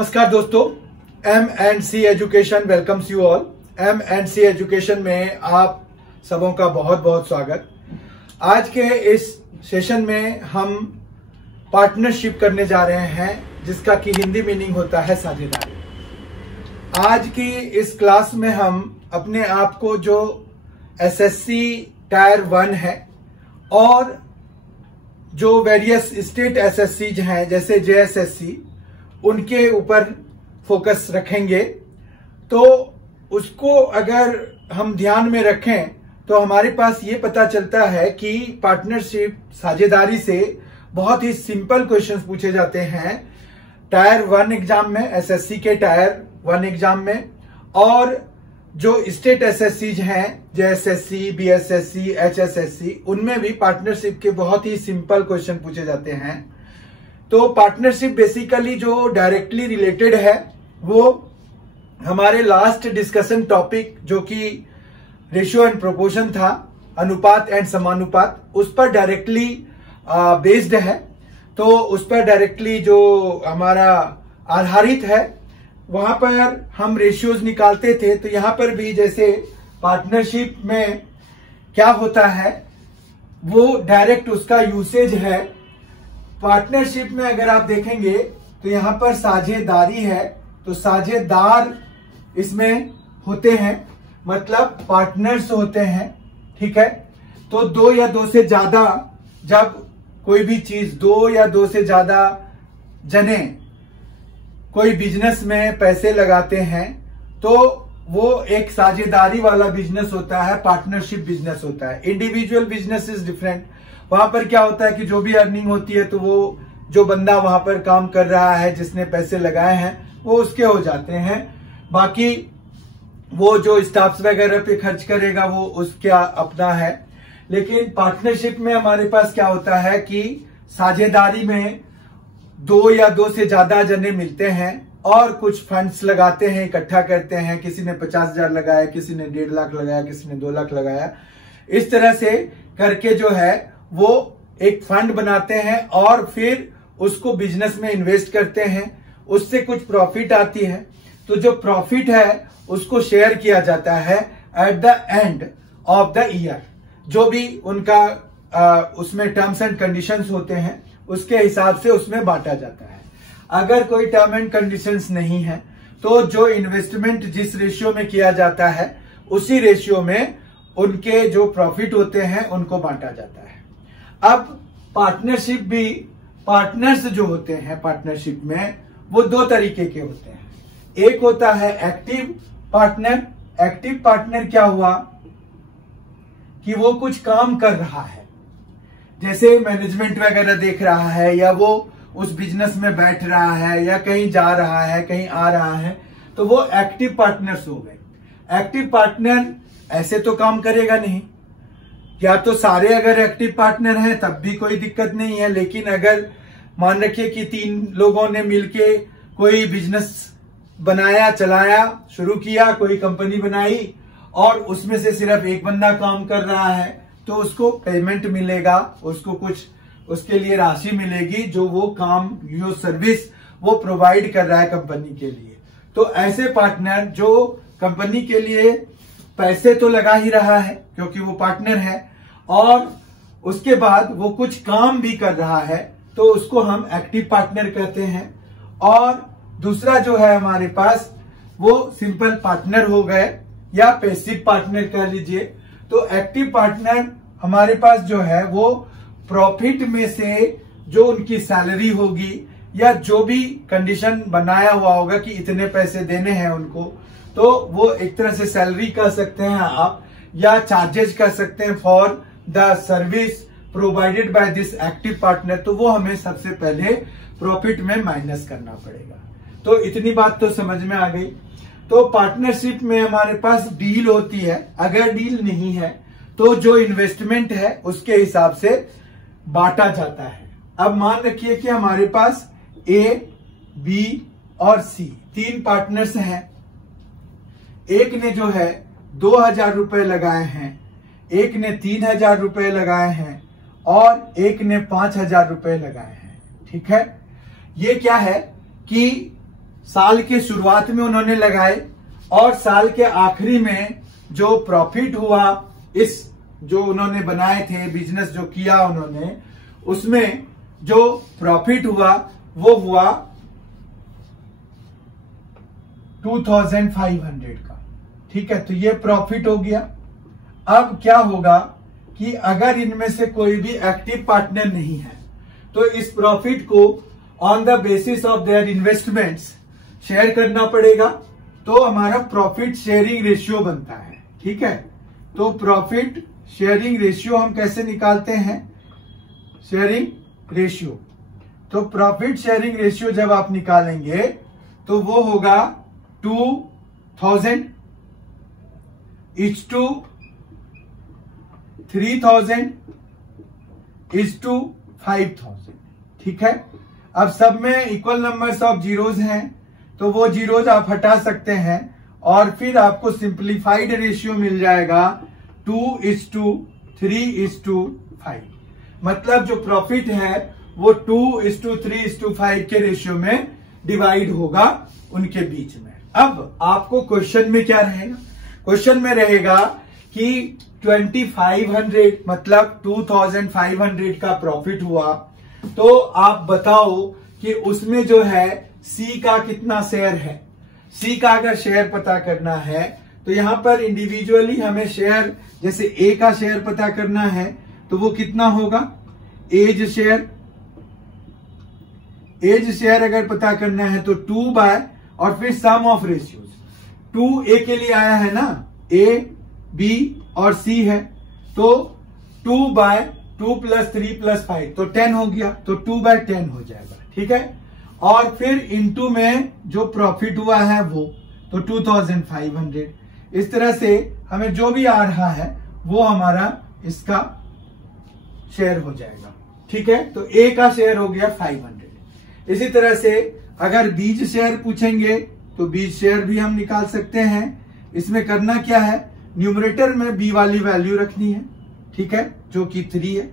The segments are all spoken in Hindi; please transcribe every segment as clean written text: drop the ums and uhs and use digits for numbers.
नमस्कार दोस्तों, M&C education welcomes you all. M&C education में आप सबों का बहुत बहुत स्वागत। आज के इस सेशन में हम पार्टनरशिप करने जा रहे हैं, जिसका कि हिंदी मीनिंग होता है साझेदारी। आज की इस क्लास में हम अपने आप को जो SSC टायर 1 है और जो वेरियस स्टेट SSCs हैं जैसे JSSC, उनके ऊपर फोकस रखेंगे। तो उसको अगर हम ध्यान में रखें तो हमारे पास ये पता चलता है कि पार्टनरशिप साझेदारी से बहुत ही सिंपल क्वेश्चंस पूछे जाते हैं टायर 1 एग्जाम में, SSC के टायर 1 एग्जाम में। और जो स्टेट SSCs हैं JSSC, BSSC, HSSC, उनमें भी पार्टनरशिप के बहुत ही सिंपल क्वेश्चन पूछे जाते हैं। तो पार्टनरशिप बेसिकली जो डायरेक्टली रिलेटेड है वो हमारे लास्ट डिस्कशन टॉपिक जो कि रेशियो एंड प्रोपोर्शन था, अनुपात एंड समानुपात, उस पर डायरेक्टली बेस्ड है। तो उस पर डायरेक्टली जो हमारा आधारित है, वहां पर हम रेशियोज निकालते थे। तो यहां पर भी जैसे पार्टनरशिप में क्या होता है वो डायरेक्ट उसका यूसेज है। पार्टनरशिप में अगर आप देखेंगे तो यहां पर साझेदारी है, तो साझेदार इसमें होते हैं, मतलब पार्टनर्स होते हैं, ठीक है। तो दो या दो से ज्यादा, जब कोई भी चीज दो या दो से ज्यादा जने कोई बिजनेस में पैसे लगाते हैं तो वो एक साझेदारी वाला बिजनेस होता है, पार्टनरशिप बिजनेस होता है। Individual business is different. वहां पर क्या होता है कि जो भी अर्निंग होती है तो वो जो बंदा वहां पर काम कर रहा है, जिसने पैसे लगाए हैं, वो उसके हो जाते हैं। बाकी वो जो स्टाफ्स वगैरह पे खर्च करेगा वो उसका अपना है। लेकिन पार्टनरशिप में हमारे पास क्या होता है कि साझेदारी में दो या दो से ज्यादा जने मिलते हैं और कुछ फंड्स लगाते हैं, इकट्ठा करते हैं। किसी ने 50,000 लगाया, किसी ने 1.5 लाख लगाया, किसी ने 2 लाख लगाया। इस तरह से करके जो है वो एक फंड बनाते हैं और फिर उसको बिजनेस में इन्वेस्ट करते हैं। उससे कुछ प्रॉफिट आती है, तो जो प्रॉफिट है उसको शेयर किया जाता है at the end of the year. जो भी उनका उसमें टर्म्स एंड कंडीशंस होते हैं उसके हिसाब से उसमें बांटा जाता है। अगर कोई टर्म एंड कंडीशंस नहीं है तो जो इन्वेस्टमेंट जिस रेशियो में किया जाता है उसी रेशियो में उनके जो प्रॉफिट होते हैं उनको बांटा जाता है। अब पार्टनरशिप भी, पार्टनर्स जो होते हैं पार्टनरशिप में वो दो तरीके के होते हैं। एक होता है एक्टिव पार्टनर। एक्टिव पार्टनर क्या हुआ कि वो कुछ काम कर रहा है, जैसे मैनेजमेंट वगैरह देख रहा है, या वो उस बिजनेस में बैठ रहा है, या कहीं जा रहा है, कहीं आ रहा है, तो वो एक्टिव पार्टनर्स हो गए। एक्टिव पार्टनर ऐसे तो काम करेगा नहीं, या तो सारे अगर एक्टिव पार्टनर हैं तब भी कोई दिक्कत नहीं है। लेकिन अगर मान रखिए कि 3 लोगों ने मिलके कोई बिजनेस बनाया, चलाया, शुरू किया, कोई कंपनी बनाई और उसमें से सिर्फ एक बंदा काम कर रहा है, तो उसको पेमेंट मिलेगा, उसको कुछ उसके लिए राशि मिलेगी जो वो काम, जो सर्विस वो प्रोवाइड कर रहा है कंपनी के लिए। तो ऐसे पार्टनर जो कंपनी के लिए पैसे तो लगा ही रहा है क्योंकि वो पार्टनर है, और उसके बाद वो कुछ काम भी कर रहा है, तो उसको हम एक्टिव पार्टनर कहते हैं। और दूसरा जो है हमारे पास वो सिंपल पार्टनर हो गए या पैसिव पार्टनर कह लीजिए। तो एक्टिव पार्टनर हमारे पास जो है वो प्रॉफिट में से जो उनकी सैलरी होगी या जो भी कंडीशन बनाया हुआ होगा कि इतने पैसे देने हैं उनको, तो वो एक तरह से सैलरी कह सकते हैं आप, या चार्जेस कह सकते हैं for the service provided by this active partner. तो वो हमें सबसे पहले प्रॉफिट में माइनस करना पड़ेगा। तो इतनी बात तो समझ में आ गई। तो पार्टनरशिप में हमारे पास डील होती है। अगर डील नहीं है तो जो इन्वेस्टमेंट है उसके हिसाब से बांटा जाता है। अब मान रखिए कि हमारे पास A, B और C 3 पार्टनर्स हैं। एक ने जो है 2,000 रुपए लगाए हैं, एक ने 3,000 रुपए लगाए हैं और एक ने 5,000 रुपए लगाए हैं। ठीक है, ये क्या है कि साल के शुरुआत में उन्होंने लगाए और साल के आखिरी में जो प्रॉफिट हुआ, इस जो उन्होंने बनाए थे, बिजनेस जो किया उन्होंने, उसमें जो प्रॉफिट हुआ वो हुआ 2500 का। ठीक है, तो ये प्रॉफिट हो गया। अब क्या होगा कि अगर इनमें से कोई भी एक्टिव पार्टनर नहीं है तो इस प्रॉफिट को on the basis of their investments share करना पड़ेगा, तो हमारा प्रॉफिट शेयरिंग रेशियो बनता है। ठीक है, तो प्रॉफिट शेयरिंग रेशियो हम कैसे निकालते हैं? शेयरिंग रेशियो, तो प्रॉफिट शेयरिंग रेशियो जब आप निकालेंगे तो वो होगा 2000 इज टू 3000 इज टू 5000। ठीक है, अब सब में इक्वल नंबर्स ऑफ जीरोज हैं तो वो जीरोज आप हटा सकते हैं और फिर आपको सिंप्लीफाइड रेशियो मिल जाएगा 2:3:5। मतलब जो प्रॉफिट है वो 2:3:5 के रेशियो में डिवाइड होगा उनके बीच में। अब आपको क्वेश्चन में क्या रहेगा? क्वेश्चन में रहेगा कि 2500 मतलब 2500 का प्रॉफिट हुआ, तो आप बताओ कि उसमें जो है सी का कितना शेयर है। सी का अगर शेयर पता करना है तो यहां पर इंडिविजुअली हमें शेयर, जैसे ए का शेयर पता करना है तो वो कितना होगा? एज शेयर अगर पता करना है तो 2 बाय और फिर सम ऑफ रेशियोज। 2 ए के लिए आया है ना, ए बी और सी है, तो 2 बाय 2 + 3 + 5 तो 10 हो गया, तो 2/10 हो जाएगा। ठीक है, और फिर इनटू में जो प्रॉफिट हुआ है वो तो 2500। इस तरह से हमें जो भी आ रहा है वो हमारा इसका शेयर हो जाएगा। ठीक है, तो ए का शेयर हो गया 500। इसी तरह से अगर बीज शेयर पूछेंगे तो बीज शेयर भी हम निकाल सकते हैं। इसमें करना क्या है? न्यूमरेटर में बी वाली वैल्यू रखनी है। ठीक है, जो कि 3 है,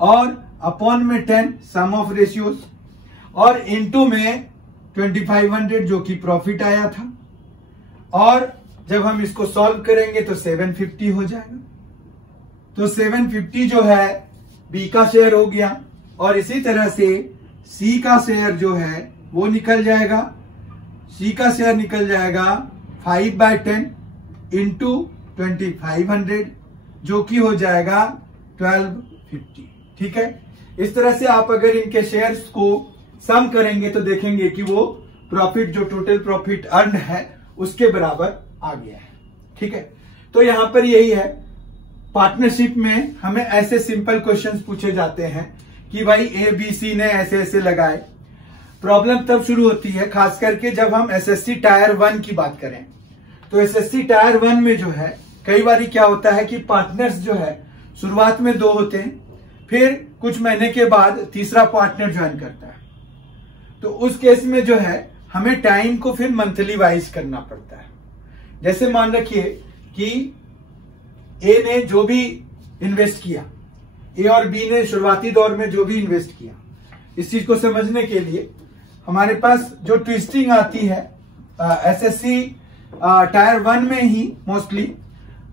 और अपॉन में 10 सम ऑफ रेशियोज, और इनटू में 2500 जो कि प्रॉफिट आया था, और जब हम इसको सॉल्व करेंगे तो 750 हो जाएगा। तो 750 जो है बी का शेयर हो गया, और इसी तरह से सी का शेयर जो है वो निकल जाएगा। सी का शेयर निकल जाएगा 5/10 इंटू 2500 जो कि हो जाएगा 1250। ठीक है, इस तरह से आप अगर इनके शेयर्स को सम करेंगे तो देखेंगे कि वो प्रॉफिट, जो टोटल प्रॉफिट अर्न है उसके बराबर आ गया है। ठीक है, तो यहां पर यही है, पार्टनरशिप में हमें ऐसे सिंपल क्वेश्चंस पूछे जाते हैं कि भाई ए बी सी ने ऐसे ऐसे लगाए। प्रॉब्लम तब शुरू होती है खास करके जब हम एसएससी टायर 1 की बात करें। तो एसएससी टायर 1 में जो है कई बार क्या होता है कि पार्टनर्स जो है शुरुआत में 2 होते हैं, फिर कुछ महीने के बाद तीसरा पार्टनर ज्वाइन करता है। तो उस केस में जो है हमें टाइम को फिर मंथली वाइज करना पड़ता है। जैसे मान रखिए कि ए ने जो भी इन्वेस्ट किया, ए और बी ने शुरुआती दौर में जो भी इन्वेस्ट किया, इस चीज को समझने के लिए हमारे पास जो ट्विस्टिंग आती है एसएससी टायर 1 में ही मोस्टली,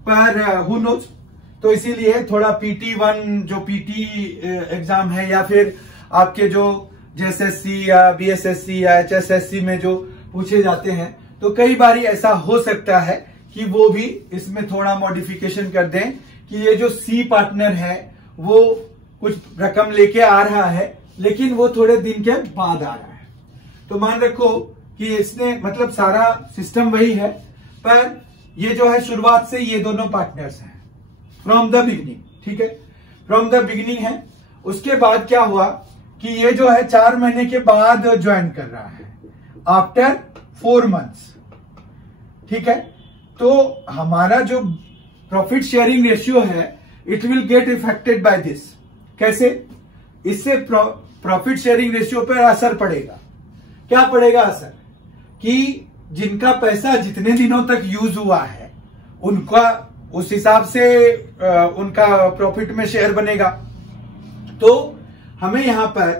पर हु नोज, तो इसीलिए थोड़ा PT1 जो PT एग्जाम है या फिर आपके जो जेएसएससी या बीएसएससी या HSSC में जो पूछे जाते हैं, तो कई बार ऐसा हो सकता है कि वो भी इसमें थोड़ा मॉडिफिकेशन कर दें कि ये जो सी पार्टनर है वो कुछ रकम लेके आ रहा है लेकिन वो थोड़े दिन के बाद आ रहा है। तो मान रखो कि इसने, मतलब सारा सिस्टम वही है, पर ये जो है शुरुआत से ये दोनों पार्टनर्स हैं फ्रॉम द बिगिनिंग। ठीक है, फ्रॉम द बिगिनिंग है। उसके बाद क्या हुआ कि ये जो है 4 महीने के बाद ज्वाइन कर रहा है, आफ्टर 4 मंथ्स। ठीक है, तो हमारा जो प्रॉफिट शेयरिंग रेशियो है it will get affected by this. कैसे? इससे प्रॉफिट शेयरिंग रेशियो पर असर पड़ेगा। क्या पड़ेगा असर? कि जिनका पैसा जितने दिनों तक यूज हुआ है उनका उस हिसाब से उनका प्रॉफिट में शेयर बनेगा। तो हमें यहां पर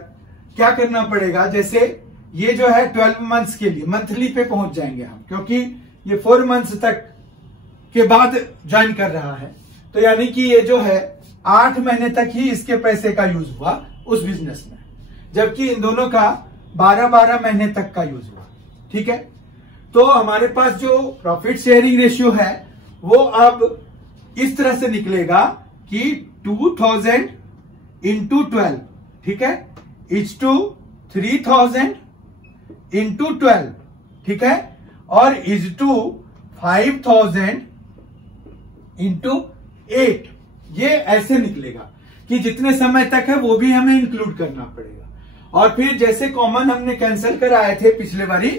क्या करना पड़ेगा, जैसे ये जो है 12 मंथ्स के लिए मंथली पे पहुंच जाएंगे हम, क्योंकि ये 4 मंथ्स तक के बाद ज्वाइन कर रहा है। तो यानी कि ये जो है 8 महीने तक ही इसके पैसे का यूज हुआ उस बिजनेस में, जबकि इन दोनों का 12-12 महीने तक का यूज हुआ। ठीक है, तो हमारे पास जो प्रॉफिट शेयरिंग रेशियो है वो अब इस तरह से निकलेगा कि 2000 इंटू 12, ठीक है, इज टू 3000 इंटू 12, ठीक है, और इज टू 5000 इंटू 8। ये ऐसे निकलेगा कि जितने समय तक है वो भी हमें इंक्लूड करना पड़ेगा। और फिर जैसे कॉमन हमने कैंसिल कराए थे पिछले बारी,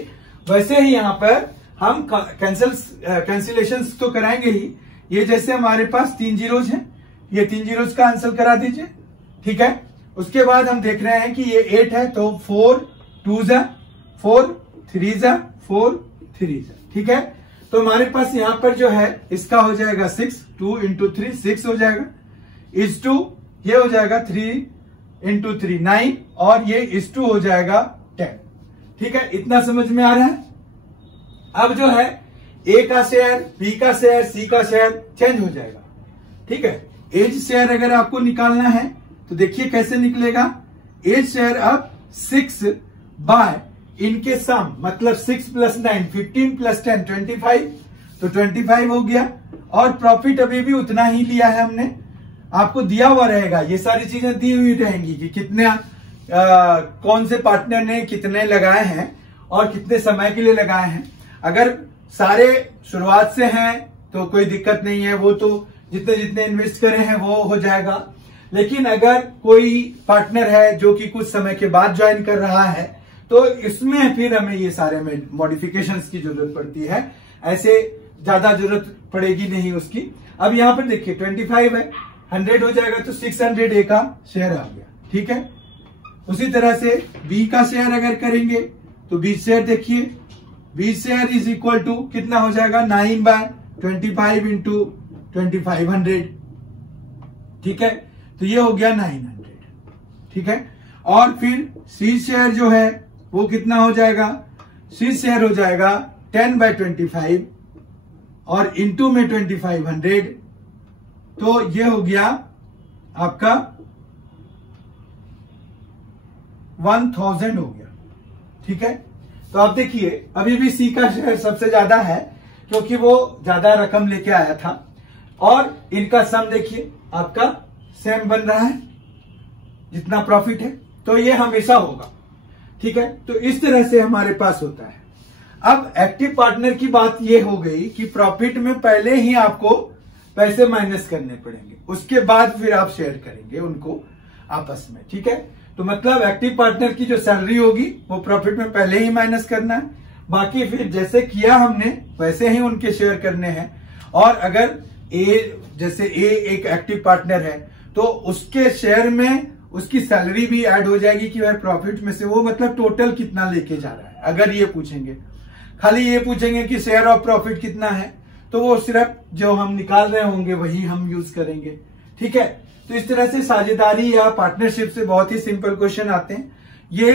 वैसे ही यहां पर हम कैंसिलेशन तो कराएंगे ही। ये जैसे हमारे पास 3 जीरोज हैं, ये 3 जीरोज का आंसर करा दीजिए। ठीक है, उसके बाद हम देख रहे हैं कि ये 8 है, तो 4 2 जा 4 3 जा 4 3 जा। ठीक है, तो हमारे पास यहां पर जो है इसका हो जाएगा 6, 2 इंटू 3 6 हो जाएगा, इज टू ये हो जाएगा 3 इंटू 3 9, और ये इज टू हो जाएगा 10। ठीक है, इतना समझ में आ रहा है। अब जो है ए का शेयर, बी का शेयर, सी का शेयर चेंज हो जाएगा। ठीक है, एज शेयर अगर आपको निकालना है तो देखिए कैसे निकलेगा। एज शेयर अब 6 बाय इनके सम, मतलब 6 प्लस 9 15 प्लस 10 25, तो 25 हो गया। और प्रॉफिट अभी भी उतना ही लिया है हमने, आपको दिया हुआ रहेगा, ये सारी चीजें दी हुई रहेंगी कि कितने कौन से पार्टनर ने कितने लगाए हैं और कितने समय के लिए लगाए हैं। अगर सारे शुरुआत से हैं तो कोई दिक्कत नहीं है, वो तो जितने जितने इन्वेस्ट करे हैं वो हो जाएगा। लेकिन अगर कोई पार्टनर है जो कि कुछ समय के बाद ज्वाइन कर रहा है तो इसमें फिर हमें ये सारे में मॉडिफिकेशंस की जरूरत पड़ती है, ऐसे ज्यादा जरूरत पड़ेगी नहीं उसकी। अब यहां पर देखिए 25 है, 100 हो जाएगा तो 600 ए का शेयर आ गया। ठीक है, उसी तरह से बी का शेयर अगर करेंगे तो बी शेयर देखिए, B share is equal to कितना हो जाएगा 9 बाय 25 इंटू 2500। ठीक है, तो ये हो गया 900। ठीक है, और फिर सी शेयर जो है वो कितना हो जाएगा, सी शेयर हो जाएगा 10 बाय 25 और इंटू में 2500, तो ये हो गया आपका 1000 हो गया। ठीक है, तो आप देखिए अभी भी सी का शेयर सबसे ज्यादा है क्योंकि वो ज्यादा रकम लेके आया था, और इनका सम देखिए आपका सेम बन रहा है जितना प्रॉफिट है, तो ये हमेशा होगा। ठीक है, तो इस तरह से हमारे पास होता है। अब एक्टिव पार्टनर की बात ये हो गई कि प्रॉफिट में पहले ही आपको पैसे माइनस करने पड़ेंगे, उसके बाद फिर आप शेयर करेंगे उनको आपस में। ठीक है, तो मतलब एक्टिव पार्टनर की जो सैलरी होगी वो प्रॉफिट में पहले ही माइनस करना है, बाकी फिर जैसे किया हमने वैसे ही उनके शेयर करने हैं। और अगर ए, जैसे ए एक एक्टिव पार्टनर है तो उसके शेयर में उसकी सैलरी भी ऐड हो जाएगी कि वह प्रॉफिट में से वो मतलब टोटल कितना लेके जा रहा है। अगर ये पूछेंगे, खाली ये पूछेंगे कि शेयर ऑफ प्रॉफिट कितना है, तो वो सिर्फ जो हम निकाल रहे होंगे वही हम यूज करेंगे। ठीक है, तो इस तरह से साझेदारी या पार्टनरशिप से बहुत ही सिंपल क्वेश्चन आते हैं। ये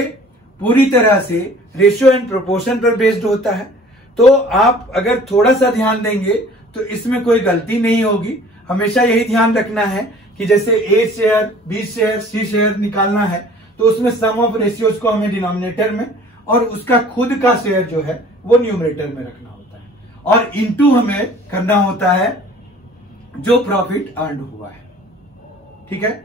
पूरी तरह से रेशियो एंड प्रोपोर्शन पर बेस्ड होता है, तो आप अगर थोड़ा सा ध्यान देंगे तो इसमें कोई गलती नहीं होगी। हमेशा यही ध्यान रखना है कि जैसे ए share, B share, C share निकालना है तो उसमें सम ऑफ रेशियोज को हमें डिनोमिनेटर में और उसका खुद का शेयर जो है वो न्यूमरेटर में रखना होता है, और इनटू हमें करना होता है जो प्रॉफिट अर्न हुआ है। ठीक है,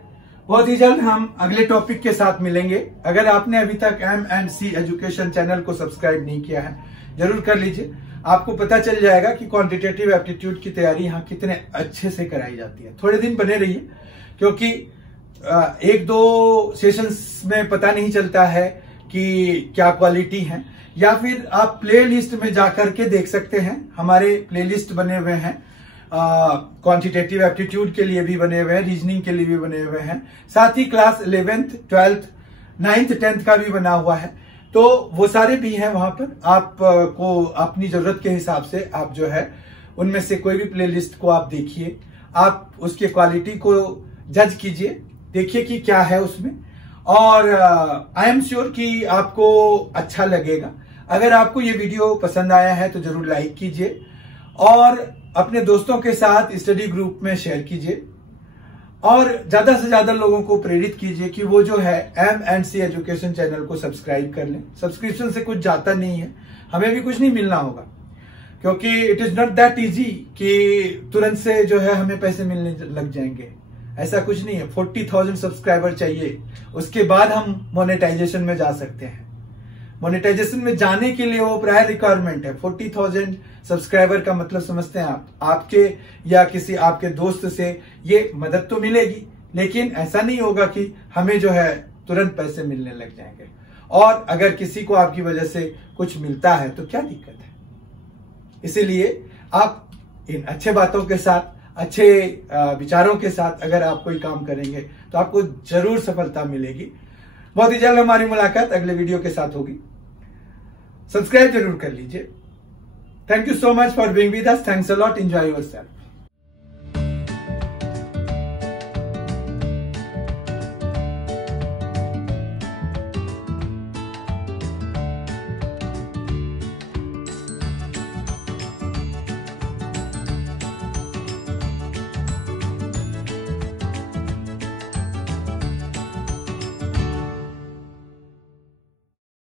बहुत ही जल्द हम अगले टॉपिक के साथ मिलेंगे। अगर आपने अभी तक M&C एजुकेशन चैनल को सब्सक्राइब नहीं किया है जरूर कर लीजिए, आपको पता चल जाएगा कि क्वांटिटेटिव एप्टीट्यूड की तैयारी यहाँ कितने अच्छे से कराई जाती है। थोड़े दिन बने रहिए क्योंकि 1-2 सेशंस में पता नहीं चलता है कि क्या क्वालिटी है, या फिर आप प्ले लिस्ट में जाकर के देख सकते हैं। हमारे प्ले लिस्ट बने हुए हैं, क्वांटिटेटिव एप्टीट्यूड के लिए भी बने हुए हैं, रीजनिंग के लिए भी बने हुए हैं, साथ ही class 11th 12th 9th 10th का भी बना हुआ है, तो वो सारे भी हैं वहां पर। आपको अपनी जरूरत के हिसाब से आप जो है उनमें से कोई भी प्लेलिस्ट को आप देखिए, आप उसके क्वालिटी को जज कीजिए, देखिए कि क्या है उसमें, और आई एम श्योर कि आपको अच्छा लगेगा। अगर आपको ये वीडियो पसंद आया है तो जरूर लाइक कीजिए और अपने दोस्तों के साथ स्टडी ग्रुप में शेयर कीजिए और ज्यादा से ज्यादा लोगों को प्रेरित कीजिए कि वो जो है M&C एजुकेशन चैनल को सब्सक्राइब कर लें। सब्सक्रिप्शन से कुछ जाता नहीं है, हमें भी कुछ नहीं मिलना होगा, क्योंकि it is not that easy कि तुरंत से जो है हमें पैसे मिलने लग जाएंगे। ऐसा कुछ नहीं है। 40,000 सब्सक्राइबर चाहिए, उसके बाद हम मोनेटाइजेशन में जा सकते हैं। मोनेटाइजेशन में जाने के लिए वो प्रायर रिक्वायरमेंट है। 40,000 सब्सक्राइबर का मतलब समझते हैं आप? आपके या किसी आपके दोस्त से ये मदद तो मिलेगी, लेकिन ऐसा नहीं होगा कि हमें जो है तुरंत पैसे मिलने लग जाएंगे। और अगर किसी को आपकी वजह से कुछ मिलता है तो क्या दिक्कत है? इसीलिए आप इन अच्छे बातों के साथ, अच्छे विचारों के साथ अगर आप कोई काम करेंगे तो आपको जरूर सफलता मिलेगी। बहुत ही जल्द हमारी मुलाकात अगले वीडियो के साथ होगी। सब्सक्राइब जरूर कर लीजिए। Thank you so much for being with us. Thanks a lot. Enjoy yourself.